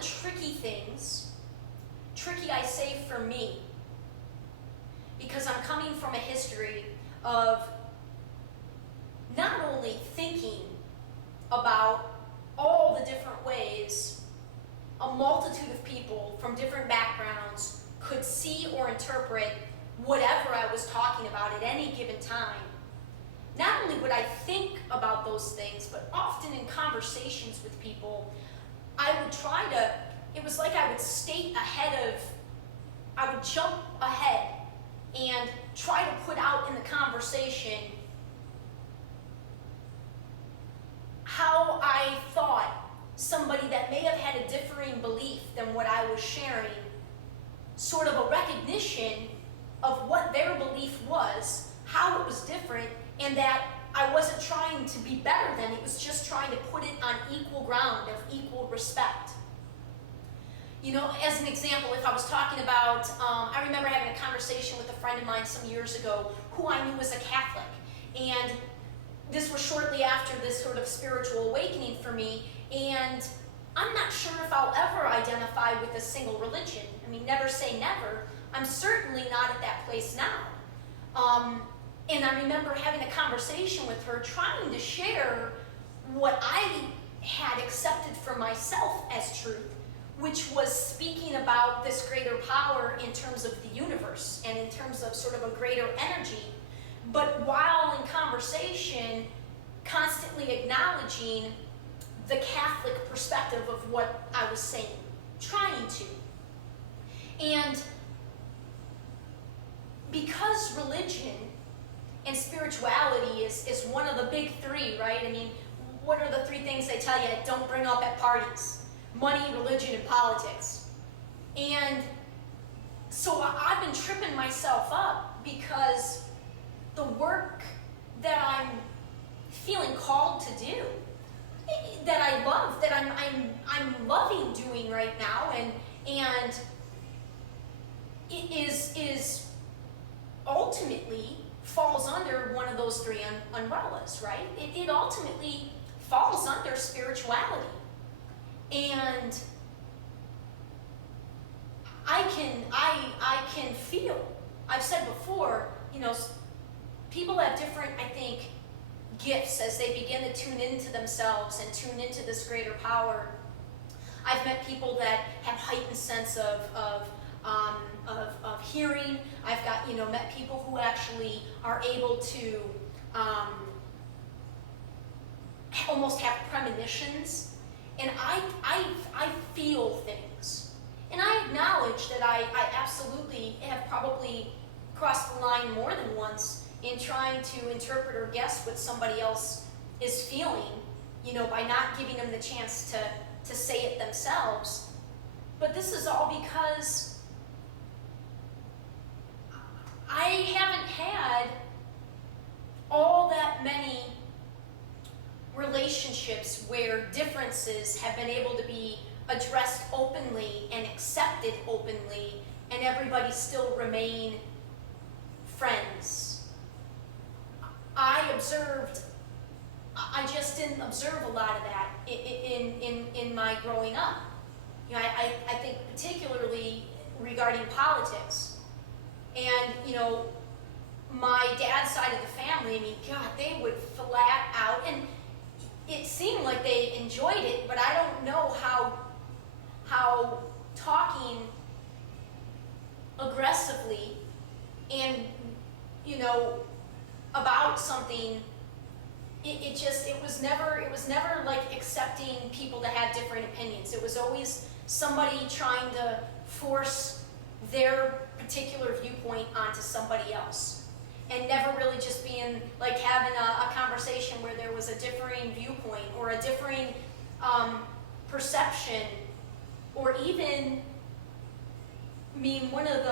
the tricky things, tricky I say for me, because I'm coming from a history of not only thinking about all the different ways a multitude of people from different backgrounds could see or interpret whatever I was talking about at any given time. Not only would I think about those things, but often in conversations with people, I would try to, it was like I would I would jump ahead and try to put out in the conversation how I thought somebody that may have had a differing belief than what I was sharing, sort of a recognition of what their belief was, how it was different, and that I wasn't trying to be better than, it was just trying to put it on equal ground of equal respect. You know, as an example, if I was talking about, I remember having a conversation with a friend of mine some years ago who I knew was a Catholic, and this was shortly after this sort of spiritual awakening for me, and I'm not sure if I'll ever identify with a single religion. I mean, never say never. I'm certainly not at that place now. And I remember having a conversation with her, trying to share what I had accepted for myself as truth, which was speaking about this greater power in terms of the universe and in terms of sort of a greater energy. But while in conversation, constantly acknowledging the Catholic perspective of what I was saying, trying to. And because religion and spirituality is one of the big three, right? I mean, what are the three things they tell you don't bring up at parties? Money, religion, and politics. And so I've been tripping myself up because the work that I'm feeling called to do, that I love, that I'm loving doing right now, and it is ultimately falls under one of those three umbrellas, right? It ultimately falls under spirituality. And I can feel, I've said before, you know, people have different, I think, gifts as they begin to tune into themselves and tune into this greater power. I've met people that have heightened sense of hearing. I've got, you know, met people who actually are able to almost have premonitions, and I feel things. And I acknowledge that I absolutely have probably crossed the line more than once in trying to interpret or guess what somebody else is feeling, you know, by not giving them the chance to say it themselves. But this is all because I haven't had all that many relationships where differences have been able to be addressed openly and accepted openly, and everybody still remain friends. I just didn't observe a lot of that in my growing up. You know, I think particularly regarding politics. And, you know, my dad's side of the family, I mean, God, they would flat out, and it seemed like they enjoyed it, but I don't know how talking aggressively and, you know, about something, it was never like accepting people to have different opinions. It was always somebody trying to force their particular viewpoint onto somebody else, and never really just being like having a conversation where there was a differing viewpoint or a differing perception, or even, I mean, one of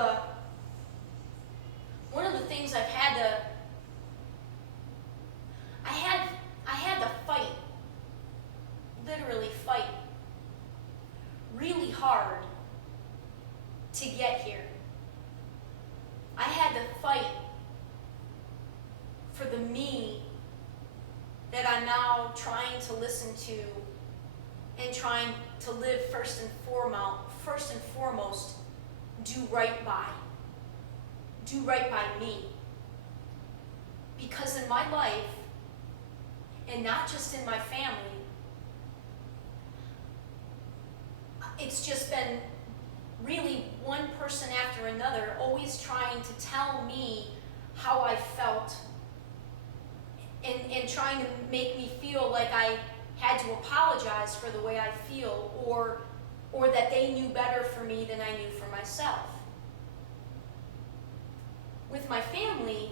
the things I had to fight, literally fight really hard to get here. I had to fight for the me that I'm now trying to listen to and trying to live first and foremost, do right by me. Because in my life, and not just in my family, it's just been really one person after another always trying to tell me how I felt, and trying to make me feel like I had to apologize for the way I feel, or that they knew better for me than I knew for myself. With my family,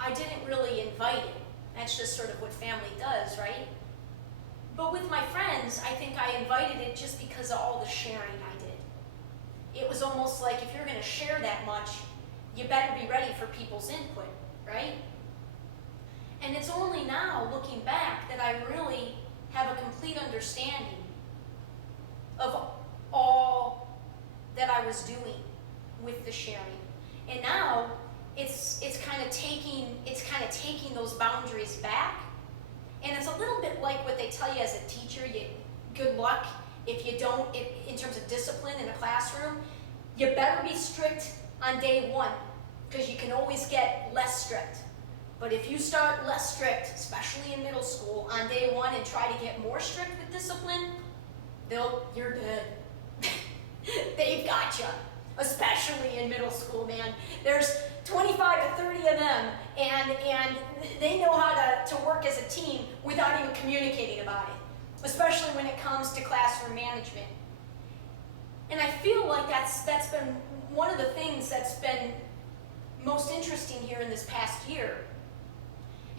I didn't really invite it. That's just sort of what family does, right? But with my friends, I think I invited it just because of all the sharing I did. It was almost like, if you're going to share that much, you better be ready for people's input, right? And it's only now, looking back, that I really have a complete understanding of all that I was doing with the sharing. And now it's kind of taking those boundaries back. And it's a little bit like what they tell you as a teacher. Good luck if you don't, in terms of discipline in a classroom. You better be strict on day one, because you can always get less strict. But if you start less strict, especially in middle school, on day one, and try to get more strict with discipline, you're dead. They've got you, especially in middle school, man. There's 25 to 30 of them, and they know how to work as a team without even communicating about it, especially when it comes to classroom management. And I feel like that's been one of the things that's been most interesting here in this past year.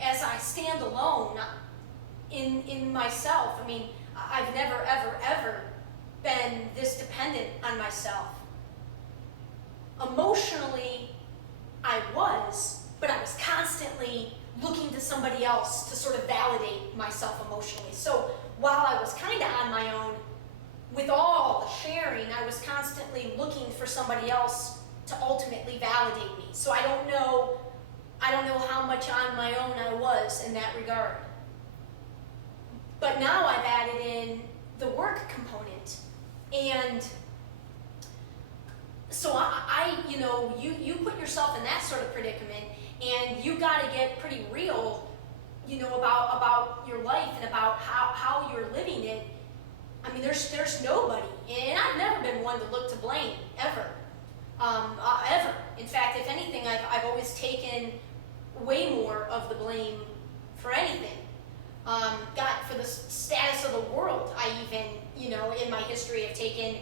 As I stand alone in myself, I mean, I've never, ever been this dependent on myself. Emotionally, I was, but I was constantly looking to somebody else to sort of validate myself emotionally. So while I was kind of on my own, with all the sharing, I was constantly looking for somebody else to ultimately validate me. So I don't know how much on my own I was in that regard. But now I've added in the work component. And so you put yourself in that sort of predicament, and you got to get pretty real, about your life and about how you're living it. I mean, there's nobody, and I've never been one to look to blame, ever. Ever. In fact, if anything, I've always taken way more of the blame for anything. For the status of the world, I even, in my history have taken,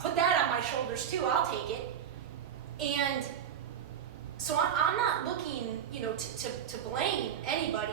put that on my shoulders too. I'll take it. And so I'm not looking, to blame anybody.